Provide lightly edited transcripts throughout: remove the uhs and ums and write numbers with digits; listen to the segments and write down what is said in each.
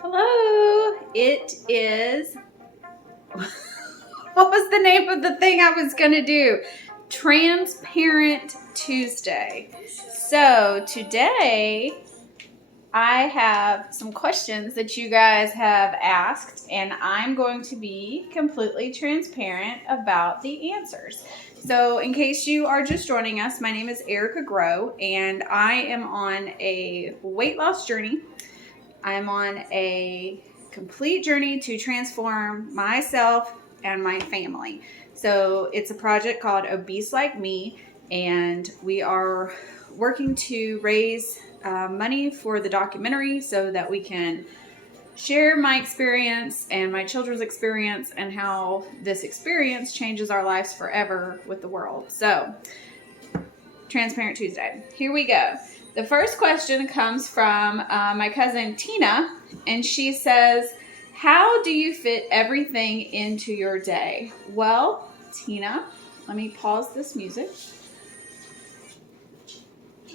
Hello. It is. What was the name of the thing I was going to do? Transparent Tuesday. So today I have some questions that you guys have asked, and I'm going to be completely transparent about the answers. So in case you are just joining us, my name is Erica Grow, and I am on a weight loss journey. I'm on a complete journey to transform myself and my family. So it's a project called Obese Like Me, and we are working to raise money for the documentary so that we can share my experience and my children's experience and how this experience changes our lives forever with the world. So, Transparent Tuesday. Here we go. The first question comes from my cousin Tina, and she says, how do you fit everything into your day? Well, Tina, let me pause this music.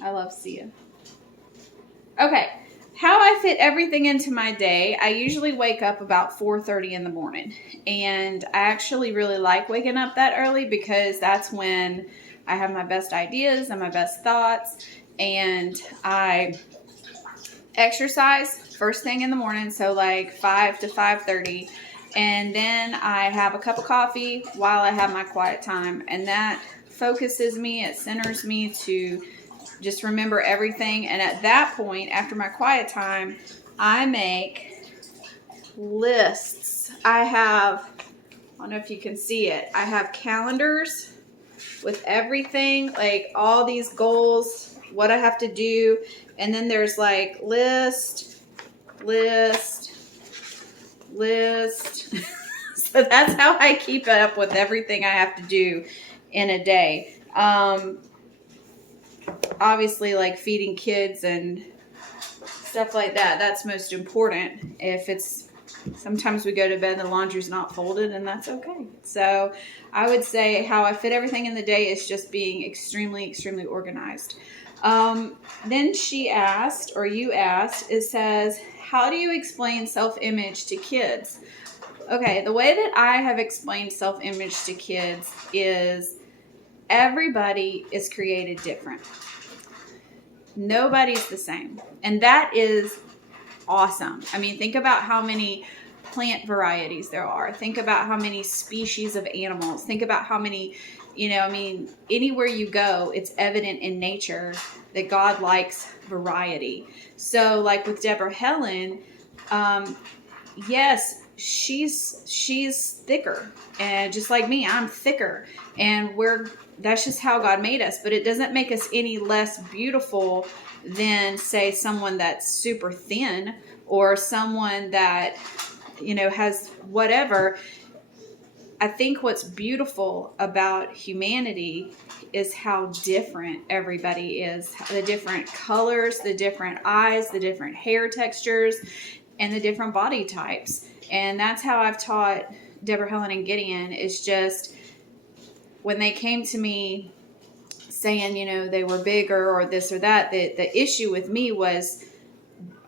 I love Sia. Okay, how I fit everything into my day, I usually wake up about 4:30 in the morning. And I actually really like waking up that early because that's when I have my best ideas and my best thoughts. And I exercise first thing in the morning, so like 5 to 5:30. And then I have a cup of coffee while I have my quiet time. And that focuses me, it centers me to just remember everything. And at that point, after my quiet time, I make lists. I don't know if you can see it. I have calendars with everything, like all these goals, what I have to do. And then there's like list. So that's how I keep up with everything I have to do in a day. Obviously, like feeding kids and stuff like that, that's most important. Sometimes we go to bed and the laundry's not folded, and that's okay. So I would say how I fit everything in the day is just being extremely, extremely organized. Then she asked, or you asked, it says, how do you explain self-image to kids? Okay, the way that I have explained self-image to kids is everybody is created different. Nobody's the same. And that is awesome. I mean, think about how many plant varieties there are. Think about how many species of animals. Think about how many, anywhere you go, it's evident in nature that God likes variety. So like with Deborah Helen, yes, she's thicker, and just like me, I'm thicker, and that's just how God made us. But it doesn't make us any less beautiful than, say, someone that's super thin, or someone that has whatever. I think what's beautiful about humanity is how different everybody is. The different colors, the different eyes, the different hair textures, and the different body types. And that's how I've taught Deborah, Helen, and Gideon, is just when they came to me saying, they were bigger or this or that, the issue with me was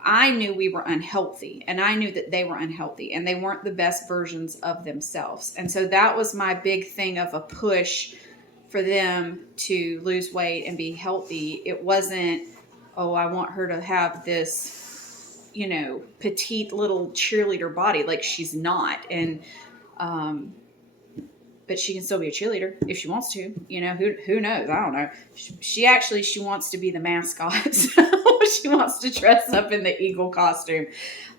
I knew we were unhealthy, and I knew that they were unhealthy, and they weren't the best versions of themselves. And so that was my big thing of a push for them to lose weight and be healthy. It wasn't, oh, I want her to have this, petite little cheerleader body. Like, she's not. And, but she can still be a cheerleader if she wants to. Who knows? I don't know. She wants to be the mascot. So she wants to dress up in the eagle costume.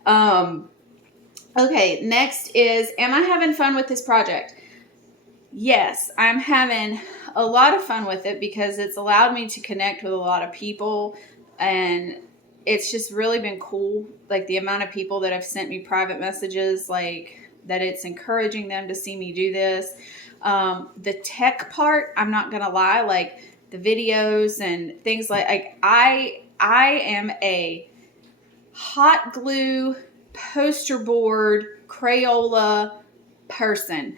Okay, next is, am I having fun with this project? Yes, I'm having a lot of fun with it because it's allowed me to connect with a lot of people, and it's just really been cool. Like the amount of people that have sent me private messages, like that it's encouraging them to see me do this. The tech part, I'm not going to lie, like the videos and things like I am a hot glue, poster board, Crayola person.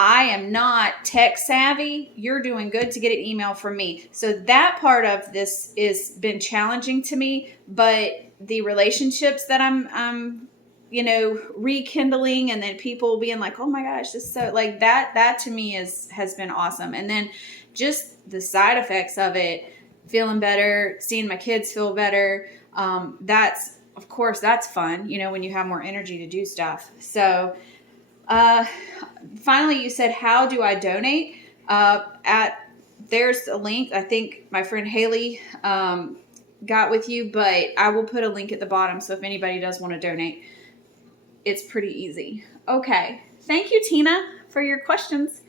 I am not tech savvy, you're doing good to get an email from me. So that part of this is been challenging to me, but the relationships that I'm rekindling, and then people being like, oh my gosh, this is so, like, that to me has been awesome. And then just the side effects of it, feeling better, seeing my kids feel better. That's, of course, that's fun, when you have more energy to do stuff. So, finally, you said, how do I donate? There's a link. I think my friend Haley got with you, but I will put a link at the bottom. So if anybody does want to donate, it's pretty easy. Okay. Thank you, Tina, for your questions.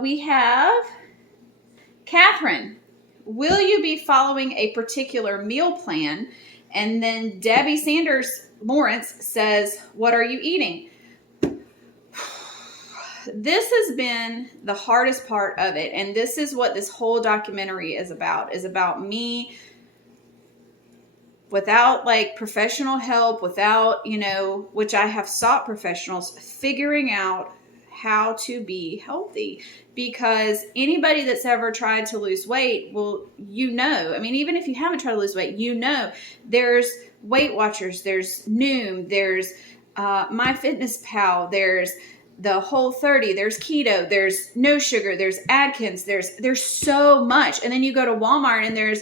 We have Catherine. Will you be following a particular meal plan? And then Debbie Sanders Lawrence says, what are you eating? This has been the hardest part of it. And this is what this whole documentary is about me without like professional help, without, which I have sought professionals, figuring out how to be healthy. Because anybody that's ever tried to lose weight will, even if you haven't tried to lose weight, there's Weight Watchers, there's Noom, there's MyFitnessPal, there's the Whole30, there's keto, there's no sugar, there's Atkins, there's so much. And then you go to Walmart and there's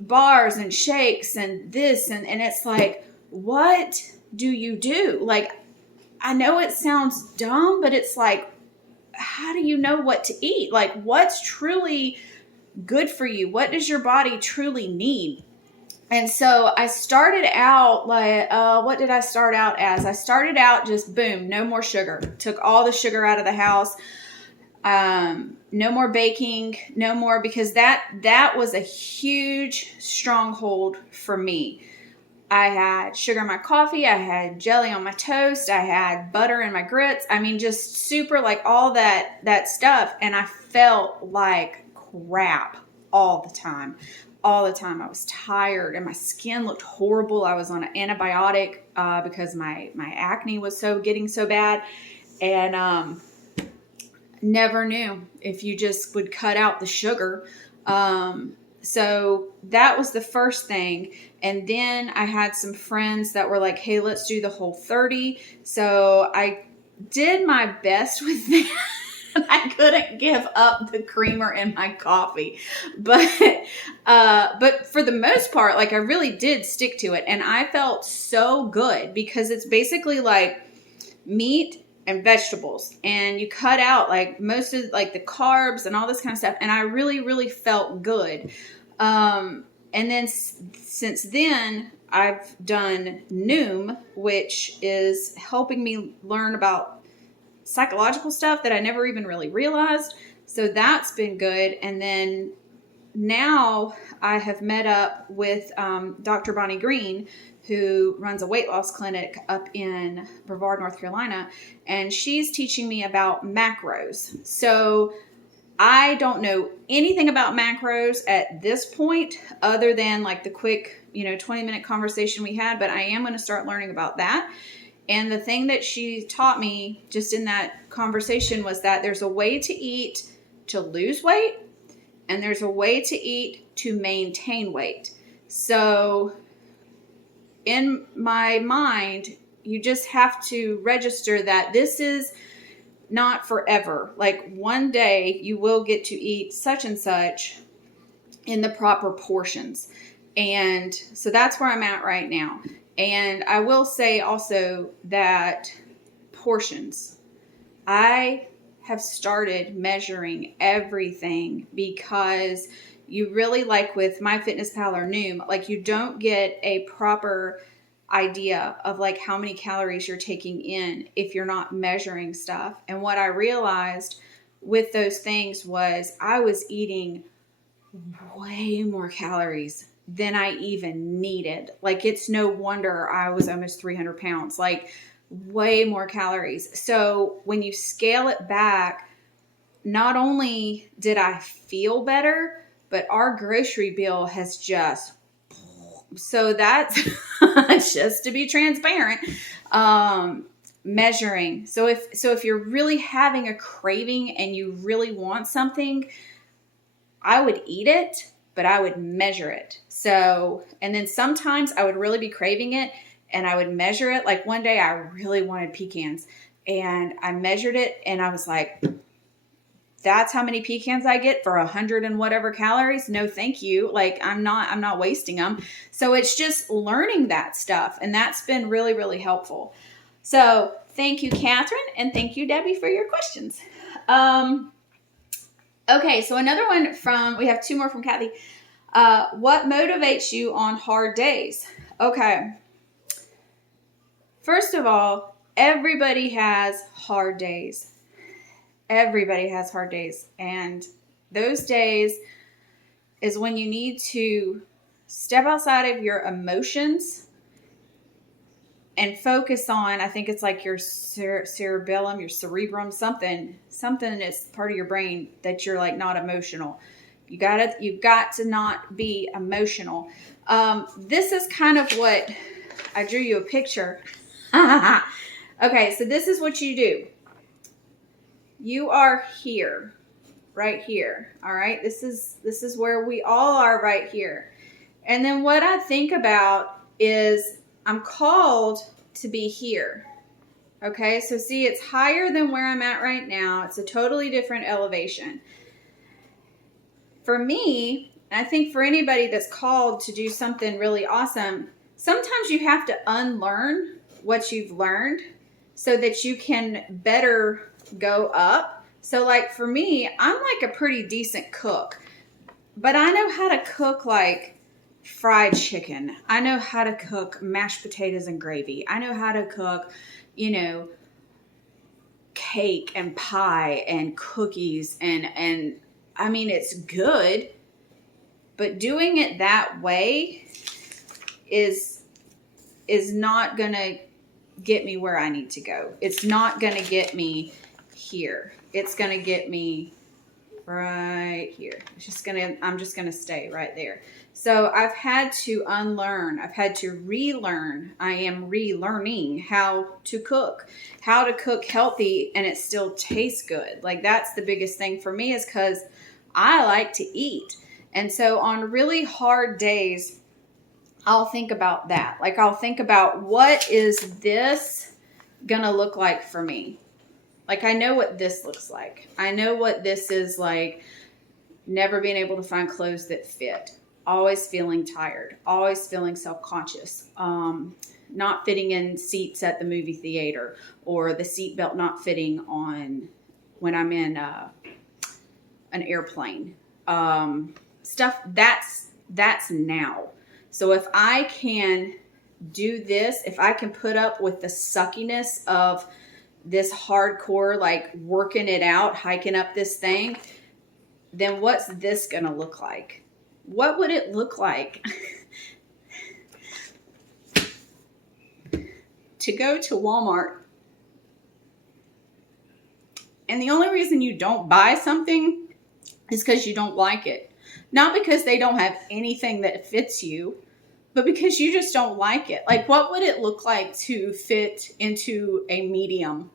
bars and shakes and this, and it's like, what do you do? Like, I know it sounds dumb, but it's like, how do you know what to eat? Like, what's truly good for you? What does your body truly need? And so I started out like, what did I start out as? I started out just boom, no more sugar. Took all the sugar out of the house. No more baking, no more, because that was a huge stronghold for me. I had sugar in my coffee. I had jelly on my toast. I had butter in my grits. Just super like all that stuff. And I felt like crap all the time. All the time. I was tired and my skin looked horrible. I was on an antibiotic because my acne was getting so bad. And never knew if you just would cut out the sugar. So that was the first thing. And then I had some friends that were like, hey, let's do the Whole30. So I did my best with that. I couldn't give up the creamer in my coffee, but for the most part, like I really did stick to it, and I felt so good because it's basically like meat and vegetables, and you cut out like most of like the carbs and all this kind of stuff, and I really, really felt good. And then since then, I've done Noom, which is helping me learn about psychological stuff that I never even really realized. So that's been good. And then now I have met up with Dr. Bonnie Green, who runs a weight loss clinic up in Brevard, North Carolina. And she's teaching me about macros. So I don't know anything about macros at this point other than like the quick, 20-minute conversation we had, but I am going to start learning about that. And the thing that she taught me just in that conversation was that there's a way to eat to lose weight, and there's a way to eat to maintain weight. So in my mind, you just have to register that this is not forever. Like one day you will get to eat such and such in the proper portions. And so that's where I'm at right now. And I will say also that portions, I have started measuring everything because you really, like with MyFitnessPal or Noom, like you don't get a proper idea of like how many calories you're taking in if you're not measuring stuff. And what I realized with those things was I was eating way more calories than I even needed. Like, it's no wonder I was almost 300 pounds, like way more calories. So when you scale it back, not only did I feel better, but our grocery bill has just, so that's just to be transparent. measuring. So if you're really having a craving and you really want something, I would eat it, but I would measure it. So, and then sometimes I would really be craving it and I would measure it. Like one day I really wanted pecans and I measured it and I was like, that's how many pecans I get for 100 and whatever calories. No, thank you. Like I'm not wasting them. So it's just learning that stuff. And that's been really, really helpful. So thank you, Catherine. And thank you, Debbie, for your questions. Okay. So another one we have two more from Kathy. What motivates you on hard days? Okay. First of all, everybody has hard days. Everybody has hard days. And those days is when you need to step outside of your emotions and focus on, I think it's like your cerebellum, your cerebrum, something that's part of your brain that you're like not emotional. You've got to not be emotional. This is kind of what I drew you a picture. Okay, so this is what you do. You are here, right here. All right. This is where we all are, right here. And then what I think about is I'm called to be here. Okay. So see, it's higher than where I'm at right now. It's a totally different elevation. For me, and I think for anybody that's called to do something really awesome, sometimes you have to unlearn what you've learned so that you can better go up. So like for me, I'm like a pretty decent cook, but I know how to cook like fried chicken. I know how to cook mashed potatoes and gravy. I know how to cook, cake and pie and cookies and I mean, it's good, but doing it that way is not going to get me where I need to go. It's not going to get me here. It's going to get me right here. I'm just going to stay right there. So I've had to unlearn. I've had to relearn. I am relearning how to cook healthy and it still tastes good. Like that's the biggest thing for me is because I like to eat. And so on really hard days, I'll think about that. Like I'll think about what is this going to look like for me? Like I know what this looks like. I know what this is like, never being able to find clothes that fit, always feeling tired, always feeling self-conscious, not fitting in seats at the movie theater or the seatbelt not fitting on when I'm in an airplane. Stuff that's now. So if I can do this, if I can put up with the suckiness of this hardcore, like working it out, hiking up this thing, then what's this going to look like? What would it look like to go to Walmart and the only reason you don't buy something is because you don't like it? Not because they don't have anything that fits you, but because you just don't like it. Like, what would it look like to fit into a medium?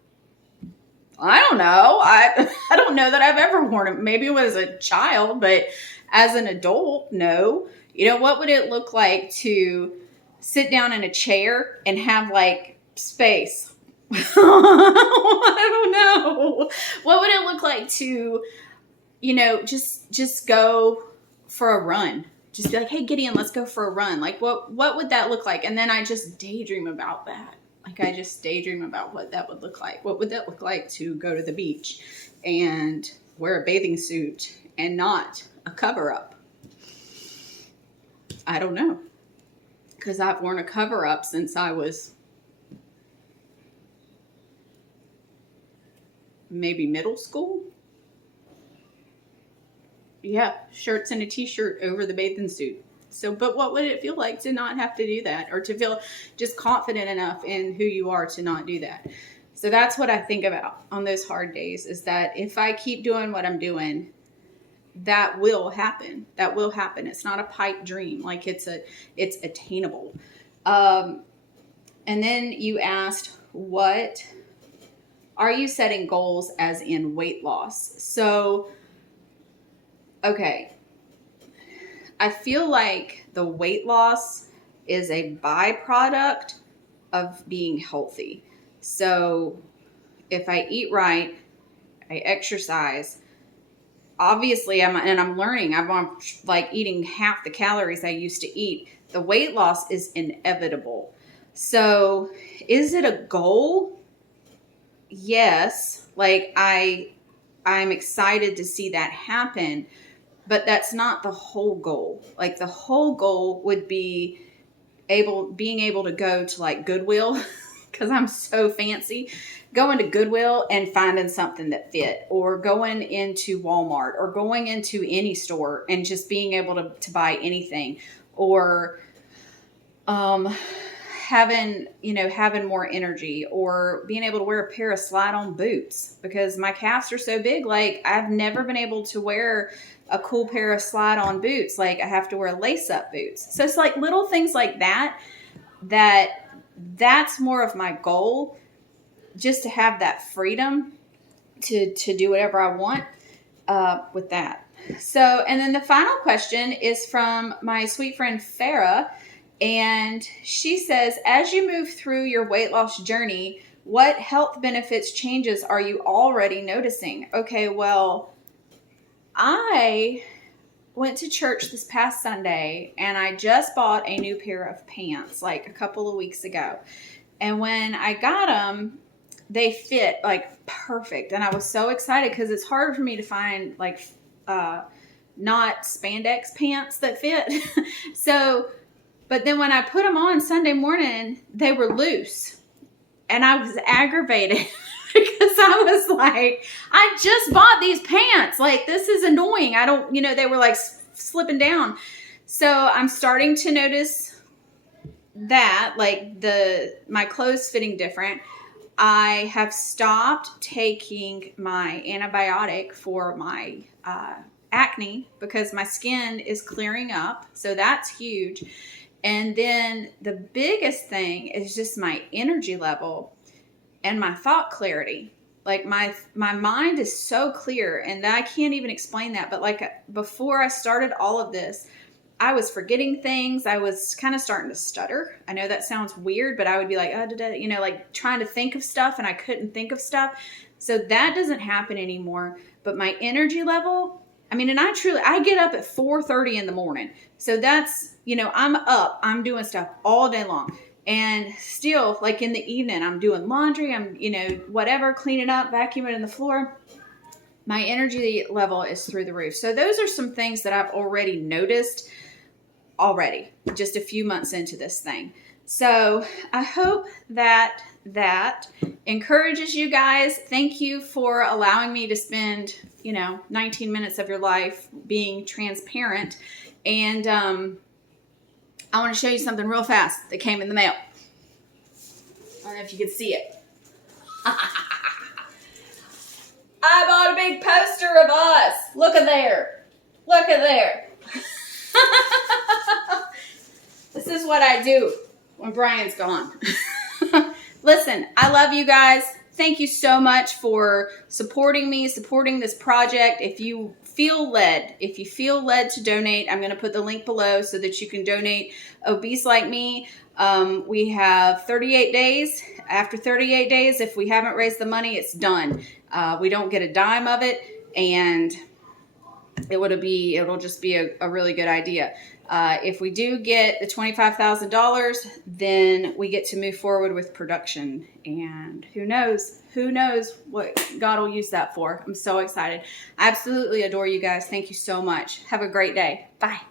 I don't know. I don't know that I've ever worn it. Maybe it was a child, but as an adult, no. What would it look like to sit down in a chair and have like space? I don't know. What would it look like to, just go for a run? Just be like, hey, Gideon, let's go for a run. Like, what would that look like? And then I just daydream about that. Like, I just daydream about what that would look like. What would that look like to go to the beach and wear a bathing suit and not a cover-up? I don't know. Because I've worn a cover-up since I was maybe middle school. Yeah, shirts and a t-shirt over the bathing suit. So, but what would it feel like to not have to do that, or to feel just confident enough in who you are to not do that? So that's what I think about on those hard days, is that if I keep doing what I'm doing, that will happen. That will happen. It's not a pipe dream. Like it's attainable. And then you asked, what are you setting goals as in weight loss? So, okay. I feel like the weight loss is a byproduct of being healthy. So if I eat right, I exercise, obviously I'm learning. I'm like eating half the calories I used to eat. The weight loss is inevitable. So is it a goal? Yes. Like I'm excited to see that happen, but that's not the whole goal. Like the whole goal would be being able to go to like Goodwill because I'm so fancy, going to Goodwill and finding something that fit, or going into Walmart or going into any store and just being able to buy anything, or having more energy, or being able to wear a pair of slide-on boots because my calves are so big. Like I've never been able to wear a cool pair of slide-on boots. Like I have to wear lace-up boots. So it's like little things like that's more of my goal, just to have that freedom to do whatever I want with that. So, and then the final question is from my sweet friend Farah. And she says, as you move through your weight loss journey, what health benefits changes are you already noticing? Okay, well, I went to church this past Sunday and I just bought a new pair of pants like a couple of weeks ago. And when I got them, they fit like perfect. And I was so excited because it's hard for me to find like not spandex pants that fit. So, but then when I put them on Sunday morning, they were loose. And I was aggravated because I was like, I just bought these pants. Like, this is annoying. I don't, they were like slipping down. So I'm starting to notice that, like my clothes fitting different. I have stopped taking my antibiotic for my acne because my skin is clearing up. So that's huge. And then the biggest thing is just my energy level and my thought clarity. Like my mind is so clear, and I can't even explain that. But like before I started all of this, I was forgetting things. I was kind of starting to stutter. I know that sounds weird, but I would be like, like trying to think of stuff and I couldn't think of stuff. So that doesn't happen anymore. But my energy level, and I get up at 4:30 in the morning. So that's, I'm up, I'm doing stuff all day long. And still, like in the evening, I'm doing laundry, I'm, whatever, cleaning up, vacuuming in the floor. My energy level is through the roof. So those are some things that I've already noticed just a few months into this thing. So I hope that encourages you guys. Thank you for allowing me to spend, 19 minutes of your life being transparent. And I want to show you something real fast that came in the mail. I don't know if you can see it. I bought a big poster of us. Look at there. Look at there. This is what I do when Brian's gone. Listen, I love you guys. Thank you so much for supporting me, supporting this project. If you feel led to donate, I'm going to put the link below so that you can donate. Obese Like Me. We have 38 days. After 38 days, if we haven't raised the money, it's done. We don't get a dime of it, and it'll just be a really good idea. If we do get the $25,000, then we get to move forward with production, and who knows what God will use that for. I'm so excited. I absolutely adore you guys. Thank you so much. Have a great day. Bye.